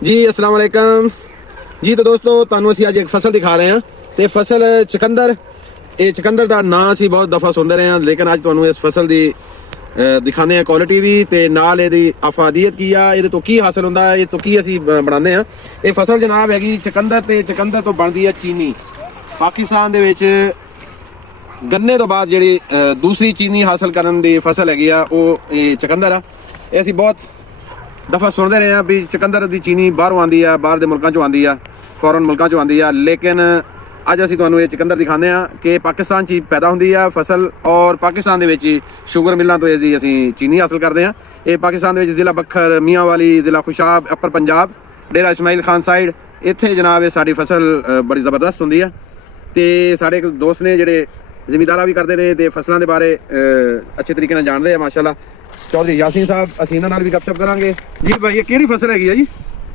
जी अस्सलाम वालेकुम जी। तो दोस्तों ਤੁਹਾਨੂੰ ਅਸੀਂ ਅੱਜ ਇੱਕ ਫਸਲ ਦਿਖਾ ਰਹੇ ਹਾਂ ਤੇ ਫਸਲ ਚਕੰਦਰ। ਇਹ ਚਕੰਦਰ ਦਾ ਨਾਂ ਅਸੀਂ ਬਹੁਤ ਦਫਾ ਸੁਣਦੇ ਰਹੇ ਹਾਂ, ਲੇਕਿਨ ਅੱਜ ਤੁਹਾਨੂੰ ਇਸ ਫਸਲ ਦੀ ਦਿਖਾਉਂਦੇ ਹਾਂ ਕੁਆਲਿਟੀ ਵੀ ਤੇ ਨਾਲ ਇਹਦੀ ਅਫਾਦੀਅਤ ਕੀ ਆ, ਇਹਦੇ ਤੋਂ ਕੀ ਹਾਸਲ ਹੁੰਦਾ ਹੈ, ਇਹ ਤੋਂ ਕੀ ਅਸੀਂ ਬਣਾਉਂਦੇ ਹਾਂ। ਇਹ ਫਸਲ ਜਨਾਬ ਹੈਗੀ ਚਕੰਦਰ ਤੇ ਚਕੰਦਰ ਤੋਂ ਬਣਦੀ ਹੈ ਚੀਨੀ। ਪਾਕਿਸਤਾਨ ਦੇ ਵਿੱਚ ਗੰਨੇ ਤੋਂ ਬਾਅਦ ਜਿਹੜੀ ਦੂਸਰੀ ਚੀਨੀ ਹਾਸਲ ਕਰਨ ਦੀ ਫਸਲ ਹੈਗੀ ਆ ਉਹ ਇਹ ਚਕੰਦਰ ਆ। ਇਹ ਅਸੀਂ ਬਹੁਤ ਦਫਾ ਸੁਣਦੇ ਰਹੇ ਹਾਂ ਵੀ ਚਕੰਦਰ ਦੀ ਚੀਨੀ ਬਾਹਰੋਂ ਆਉਂਦੀ ਆ, ਬਾਹਰ ਦੇ ਮੁਲਕਾਂ ਚੋਂ ਆਉਂਦੀ ਆ, ਫੋਰਨ ਮੁਲਕਾਂ ਚੋਂ ਆਉਂਦੀ ਆ। ਲੇਕਿਨ ਅੱਜ ਅਸੀਂ ਤੁਹਾਨੂੰ ਇਹ ਚਕੰਦਰ ਦਿਖਾਉਂਦੇ ਹਾਂ ਕਿ ਪਾਕਿਸਤਾਨ 'ਚ ਪੈਦਾ ਹੁੰਦੀ ਆ ਫਸਲ ਔਰ ਪਾਕਿਸਤਾਨ ਦੇ ਵਿੱਚ ਸ਼ੂਗਰ ਮਿਲਾਂ ਤੋਂ ਇਹਦੀ ਅਸੀਂ ਚੀਨੀ ਹਾਸਲ ਕਰਦੇ ਹਾਂ। ਇਹ ਪਾਕਿਸਤਾਨ ਦੇ ਵਿੱਚ ਜ਼ਿਲ੍ਹਾ ਬੱਖਰ, ਮੀਆਂਵਾਲੀ, ਜ਼ਿਲ੍ਹਾ ਖੁਸ਼ਾਬ, ਅੱਪਰ ਪੰਜਾਬ, ਡੇਰਾ ਇਸਮਾਈਲ ਖਾਨ ਸਾਈਡ, ਇੱਥੇ ਜਨਾਬ ਇਹ ਸਾਡੀ ਫਸਲ ਬੜੀ ਜ਼ਬਰਦਸਤ ਹੁੰਦੀ ਆ। ਤੇ ਸਾਡੇ ਇੱਕ ਦੋਸਤ ਨੇ ਜਿਹੜੇ ਜ਼ਿਮੀਂਦਾਰਾ ਵੀ ਕਰਦੇ ਨੇ ਤੇ ਫਸਲਾਂ ਦੇ ਬਾਰੇ ਅੱਛੇ ਤਰੀਕੇ ਨਾਲ ਜਾਣਦੇ ਆ ਮਾਸ਼ਾਅੱਲਾ, ਚੌਧਰੀ ਯਾਸੀਨ ਸਾਹਿਬ। ਅਸੀਂ ਇਹਨਾਂ ਨਾਲ ਵੀ ਗੱਪਸ਼ਪ ਕਰਾਂਗੇ। ਜੀ ਭਾਈ ਇਹ ਕਿਹੜੀ ਫਸਲ ਹੈਗੀ ਆ ਜੀ?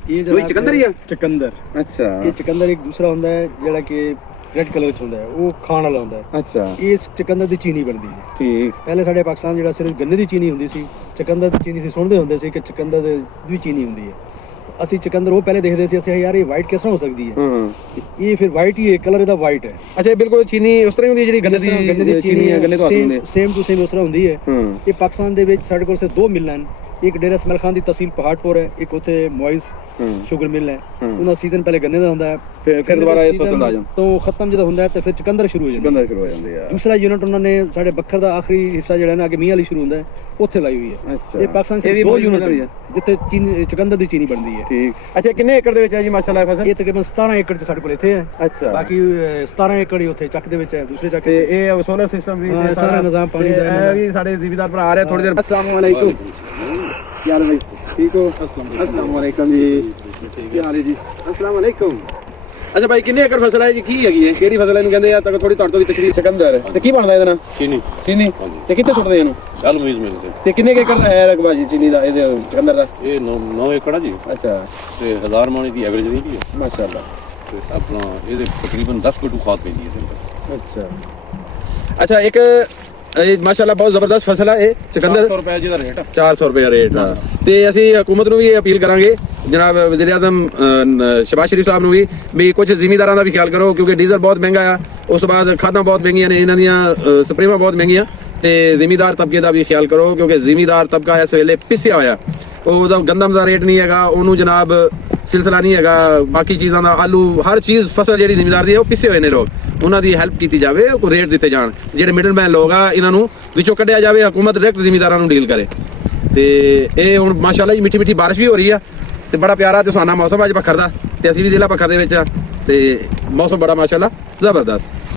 ਇਹ ਕੋਈ ਚਕੰਦਰ ਹੀ ਆ? ਚਕੰਦਰ। ਅੱਛਾ। ਇਹ ਚਕੰਦਰ ਇੱਕ ਦੂਸਰਾ ਹੁੰਦਾ ਹੈ ਜਿਹੜਾ ਕਿ ਰੈੱਡ ਕਲਰ ਚ ਹੁੰਦਾ ਹੈ, ਉਹ ਖਾਣ ਵਾਲਾ ਹੁੰਦਾ ਹੈ। ਅੱਛਾ। ਇਸ ਚਕੰਦਰ ਦੀ ਚੀਨੀ ਬਣਦੀ ਹੈ। ਠੀਕ। ਪਹਿਲੇ ਸਾਡੇ ਪਾਕਿਸਤਾਨ ਜਿਹੜਾ ਸਿਰਫ ਗੰਨੇ ਦੀ ਚੀਨੀ ਹੁੰਦੀ ਸੀ, ਚਕੰਦਰ ਦੀ ਚੀਨੀ ਸੀ ਸੁਣਦੇ ਹੁੰਦੇ ਸੀ ਕਿ ਚਕੰਦਰ ਦੀ ਵੀ ਚੀਨੀ ਹੁੰਦੀ ਹੈ। ਅਸੀਂ ਚਕੰਦਰ ਉਹ ਪਹਿਲੇ ਦੇਖਦੇ ਸੀ, ਅਸੀਂ ਯਾਰ ਇਹ ਵਾਈਟ ਕਿਸ ਤਰ੍ਹਾਂ ਹੋ ਸਕਦੀ ਹੈ। ਇਹ ਫਿਰ ਵਾਈਟ ਹੀ ਹੈ, ਕਲਰ ਇਹਦਾ ਵਾਈਟ ਹੈ। ਅੱਛਾ, ਬਿਲਕੁਲ ਚੀਨੀ ਉਸ ਤਰ੍ਹਾਂ ਹੁੰਦੀ ਹੈ ਜਿਹੜੀ ਗੰਨੇ ਦੀ ਚੀਨੀ ਹੈ, ਗੰਨੇ ਤੋਂ ਹਾਸਲ ਹੁੰਦੀ ਹੈ। ਸੇਮ ਟੂ ਸੇਮ ਉਸ ਤਰ੍ਹਾਂ ਹੁੰਦੀ ਹੈ। ਇਹ ਪਾਕਿਸਤਾਨ ਦੇ ਵਿੱਚ ਸਾਡੇ ਕੋਲ ਸਿਰਫ ਦੋ ਮਿਲਾਂ ਹਨ। ਇੱਕ ਡੇਰਾ ਇਸਮਾਈਲ ਖਾਨ ਦੀ ਤਹਿਸੀਲ ਪਹਾੜਪੁਰ ਹੈ, ਇੱਕ ਉੱਥੇ ਮੋਇਸ ਸ਼ੂਗਰ ਮਿਲ ਹੈ। ਉਹਨਾਂ ਸੀਜ਼ਨ ਪਹਿਲੇ ਗੰਨੇ ਦਾ ਹੁੰਦਾ ਹੈ, ਫਿਰ ਦੁਬਾਰਾ ਇਸ ਫਸਲ ਦਾ ਆ ਜਾਂਦਾ ਤੋਂ ਖਤਮ ਜਦੋਂ ਹੁੰਦਾ ਹੈ ਤੇ ਫਿਰ ਚਕੰਦਰ ਸ਼ੁਰੂ ਹੋ ਜਾਂਦਾ ਹੈ। ਦੂਸਰਾ ਯੂਨਿਟ ਉਹਨਾਂ ਨੇ ਸਾਡੇ ਬੱਖਰ ਦਾ ਆਖਰੀ ਹਿੱਸਾ ਜਿਹੜਾ ਨਾ ਅੱਗੇ ਮੀਆਂ ਵਾਲੀ ਸ਼ੁਰੂ ਹੁੰਦਾ ਹੈ, ਉੱਥੇ ਲਾਈ ਹੋਈ ਹੈ। ਇਹ ਪਾਕਿਸਤਾਨ ਸੇ ਦੋ ਯੂਨਿਟ ਹੈ ਜਿੱਥੇ ਚਕੰਦਰ ਦੀ ਚੀਨੀ ਬਣਦੀ ਹੈ। ਠੀਕ। ਅੱਛਾ, ਕਿੰਨੇ ਏਕੜ ਦੇ ਵਿੱਚ ਹੈ ਜੀ ਮਾਸ਼ਾਅੱਲਾ ਇਹ ਫਸਲ? ਇਹ ਤਕਰੀਬਨ 17 ਏਕੜ ਚ ਸਾਡੇ ਕੋਲ ਇੱਥੇ ਹੈ। ਅੱਛਾ। ਬਾਕੀ 17 ਏਕੜ ਹੀ ਉੱਥੇ ਚੱਕ ਦੇ ਵਿੱਚ ਹੈ, ਦੂਸਰੇ ਚੱਕ ਤੇ ਇਹ ਸੋਲਰ ਸਿਸਟਮ ਵੀ ਸਾਰਾ ਨਿਜ਼ਾਮ ਪਾਣੀ ਦਾ ਇਹ ਵੀ ਸਾਡੇ ਜ਼ਿਮੀਂਦਾਰ ਭਰਾ ਆ ਰਹੇ ਥੋੜੀ ਦੇਰ। अस्सलाम वालेकुम यार भाई, ठीक हो? अस्सलाम वालेकुम जी, ਕੀ ਹਾਲ ਹੈ ਜੀ? अस्सलाम वालेकुम। ਅੱਛਾ ਭਾਈ, ਕਿੰਨੇ ਏਕੜ ਫਸਲ ਹੈ ਜੀ? ਕੀ ਹੈਗੀ ਹੈ, ਕਿਹੜੀ ਫਸਲ ਇਹਨੂੰ ਕਹਿੰਦੇ ਆ? ਤਾਂ ਥੋੜੀ ਤੁਹਾਡੇ ਤੋਂ ਵੀ ਤਸ਼ਰੀਹ। ਚਕੰਦਰ। ਤੇ ਕੀ ਬਣਦਾ ਇਹਦੇ ਨਾਲ? ਚੀਨੀ। ਚੀਨੀ। ਤੇ ਕਿੱਥੇ ਸੁੱਟਦੇ ਇਹਨੂੰ? ਅਲਮੀਜ਼ ਮਿਲਦੇ ਤੇ ਕਿੰਨੇ ਏਕੜ ਦਾ ਹੈ ਰਕਬਾ ਜੀ ਚੀਨੀ ਦਾ, ਇਹਦੇ ਚਕੰਦਰ ਦਾ? ਇਹ 9 ਏਕੜ ਆ ਜੀ। ਅੱਛਾ। ਤੇ 1000 ਮਾਣੀ ਦੀ ਐਵਰੇਜ ਰਹਿੰਦੀ ਹੈ ਮਾਸ਼ਾਅੱਲਾ। ਤੇ ਆਪਣਾ ਇਹਦੇ ਤਕਰੀਬਨ 10 ਕਿਲੋ ਖਾਦ ਪੈਂਦੀ ਹੈ ਇਹਦੇ ਅੰਦਰ। ਅੱਛਾ। ਇੱਕ ਇਹ ਮਾਸ਼ਾਅੱਲਾ ਬਹੁਤ ਜ਼ਬਰਦਸਤ ਫਸਲ ਹੈ ਇਹ ਚਕੰਦਰ। 400 ਰੁਪਏ ਜਿਹਦਾ ਰੇਟ ਆ। 400 ਰੁਪਏ ਰੇਟ ਆ। ਤੇ ਅਸੀਂ ਹਕੂਮਤ ਨੂੰ ਵੀ ਇਹ ਅਪੀਲ ਕਰਾਂਗੇ, ਜਨਾਬ ਵਜ਼ੀਰ ਆਜ਼ਮ ਸ਼ਬਾਜ਼ ਸ਼ਰੀਫ ਸਾਹਿਬ ਨੂੰ ਵੀ ਕੁਝ ਜ਼ਿਮੀਂਦਾਰਾਂ ਦਾ ਵੀ ਖਿਆਲ ਕਰੋ, ਕਿਉਂਕਿ ਡੀਜ਼ਲ ਬਹੁਤ ਮਹਿੰਗਾ ਆ, ਉਸ ਤੋਂ ਬਾਅਦ ਖਾਦਾਂ ਬਹੁਤ ਮਹਿੰਗੀਆਂ ਨੇ, ਇਹਨਾਂ ਦੀਆਂ ਸਪਰੇਵਾਂ ਬਹੁਤ ਮਹਿੰਗੀਆਂ। ਤੇ ਜ਼ਿਮੀਂਦਾਰ ਤਬਕੇ ਦਾ ਵੀ ਖਿਆਲ ਕਰੋ, ਕਿਉਂਕਿ ਜ਼ਿਮੀਂਦਾਰ ਤਬਕਾ ਇਸ ਵੇਲੇ ਪਿਸਿਆ ਹੋਇਆ। ਉਹਦਾ ਗੰਦਮ ਦਾ ਰੇਟ ਨਹੀਂ ਹੈਗਾ, ਉਹਨੂੰ ਜਨਾਬ ਸਿਲਸਿਲਾ ਨਹੀਂ ਹੈਗਾ, ਬਾਕੀ ਚੀਜ਼ਾਂ ਦਾ, ਆਲੂ, ਹਰ ਚੀਜ਼ ਫਸਲ ਜਿਹੜੀ ਜ਼ਿਮੀਂਦਾਰ ਦੀ ਹੈ ਉਹ ਪਿਸੇ ਹੋਏ ਨੇ ਲੋਕ। ਉਹਨਾਂ ਦੀ ਹੈਲਪ ਕੀਤੀ ਜਾਵੇ, ਕੋਈ ਰੇਟ ਦਿੱਤੇ ਜਾਣ। ਜਿਹੜੇ ਮਿਡਲਮੈਨ ਲੋਕ ਆ ਇਹਨਾਂ ਨੂੰ ਵਿੱਚੋਂ ਕੱਢਿਆ ਜਾਵੇ, ਹਕੂਮਤ ਡਾਇਰੈਕਟ ਜ਼ਿਮੀਂਦਾਰਾਂ ਨੂੰ ਡੀਲ ਕਰੇ। ਤੇ ਇਹ ਹੁਣ ਮਾਸ਼ਾਅੱਲਾ ਜੀ ਮਿੱਠੀ ਮਿੱਠੀ ਬਾਰਿਸ਼ ਵੀ ਹੋ ਰਹੀ ਆ ਤੇ ਬੜਾ ਪਿਆਰਾ ਤੇ ਸੁਹਾਨਾ ਮੌਸਮ ਅੱਜ ਬੱਖਰ ਦਾ। ਤੇ ਅਸੀਂ ਵੀ ਜ਼ਿਲ੍ਹਾ ਬੱਖਰ ਦੇ ਵਿੱਚ ਆ ਤੇ ਮੌਸਮ ਬੜਾ ਮਾਸ਼ਾਅੱਲਾ ਜ਼ਬਰਦਸਤ।